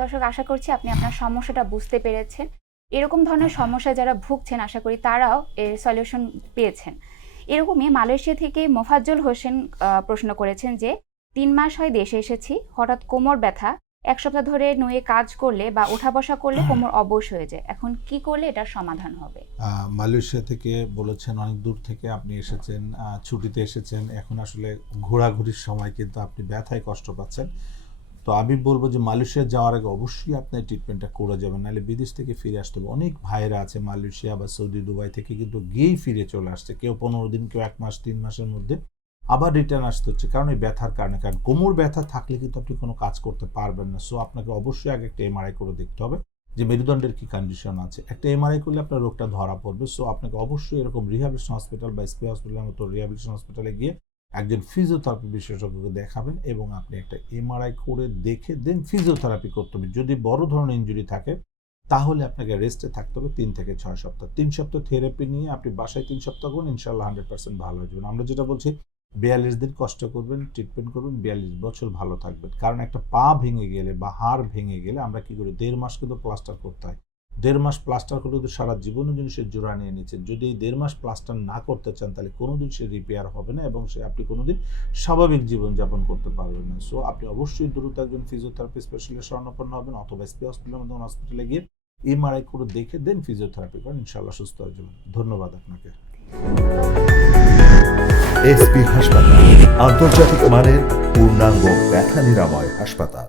দর্শক, আশা করছি আপনি আপনার সমস্যাটা বুঝতে পেরেছেন। এরকম ধরনের সমস্যা যারা ভুগছেন, আশা করি তারাও এর সলিউশন পেয়েছেন। এরকমই মালয়েশিয়া থেকে মোফাজ্জল হোসেন প্রশ্ন করেছেন যে, তিন মাস হয় দেশে এসেছি, হঠাৎ কোমর ব্যথা, এক সপ্তাহ ধরে নুয়ে কাজ করলে বা ওঠা বসা করলে কোমর অবশ হয়ে যায়। এখন কি করলে এটার সমাধান হবে? মালয়েশিয়া থেকে বলেছেন, অনেক দূর থেকে আপনি এসেছেন ছুটিতে এসেছেন। এখন আসলে ঘোরাঘুরির সময় কিন্তু আপনি ব্যথায় কষ্ট পাচ্ছেন। তো আমি বলব যে মালয়েশিয়া যাওয়ার আগে অবশ্যই আপনার ট্রিটমেন্টটা করে যাবেন, নাহলে বিদেশ থেকে ফিরে আসতে হবে। অনেক ভাইরা আছে মালয়েশিয়া বা সৌদি, দুবাই থেকে কিন্তু গিয়েই ফিরে চলে আসছে। কেউ পনেরো দিন, কেউ এক মাস, তিন মাসের মধ্যে আবার রিটার্ন আসতে হচ্ছে কারণ এই ব্যথার কারণে। কারণ কোমর ব্যথা থাকলে কিন্তু আপনি কোনো কাজ করতে পারবেন না। সো আপনাকে অবশ্যই আগে একটা এমআরআই করে দেখতে হবে যে মেরুদণ্ডের কি কন্ডিশন আছে। একটা এমআরআই করলে আপনার রোগটা ধরা পড়বে। সো আপনাকে অবশ্যই এরকম রিহ্যাবিলিটেশন হসপিটাল বা স্পে হসপিটালের মতো রিহ্যাবিলিটেশন হসপিটালে গিয়ে একজন ফিজিওথেরাপি বিশেষজ্ঞকে দেখাবেন এবং আপনি একটা এমআরআই করে দেখে দেন ফিজিওথেরাপি করতে হবে। যদি বড় ধরনের ইনজুরি থাকে, তাহলে আপনাকে রেস্টে থাকতে হবে তিন থেকে ছয় সপ্তাহ। তিন সপ্তাহ থেরাপি নিয়ে আপনি বাসায় তিন সপ্তাহ করুন ইনশাল্লাহ হান্ড্রেড পার্সেন্ট ভালো হয়ে যাবেন আমরা যেটা বলছি, বিয়াল্লিশ দিন কষ্ট করবেন ট্রিটমেন্ট করবেন, বিয়াল্লিশ বছর ভালো থাকবেন। কারণ একটা পা ভেঙে গেলে বা হাড় ভেঙে গেলে আমরা কি করি, দেড় মাস কিন্তু প্লাস্টার করতে হয়। দেড় মাস প্লাস্টার করে কিন্তু সারা জীবনের জন্য সে জোড়া নিয়ে নিচ্ছেন। যদি এই দেড় মাস প্লাস্টার না করতে চান, তাহলে কোনোদিন সে রিপেয়ার হবে না এবং সে আপনি কোনোদিন স্বাভাবিক জীবনযাপন করতে পারবেন না। সো আপনি অবশ্যই দ্রুত একজন ফিজিওথেরাপি স্পেশালিস্ট স্বর্ণপন্ন হবেন অথবা এসপি হসপিটালের মধ্যে হসপিটালে গিয়ে এমআরআই করে দেখে দেন ফিজিওথেরাপি করেন ইনশাল্লাহ সুস্থ হয়ে যাবেন। ধন্যবাদ আপনাকে। এসপি হাসপাতাল, আন্তর্জাতিক মানের পূর্ণাঙ্গ ব্যথা নিরাময় হাসপাতাল।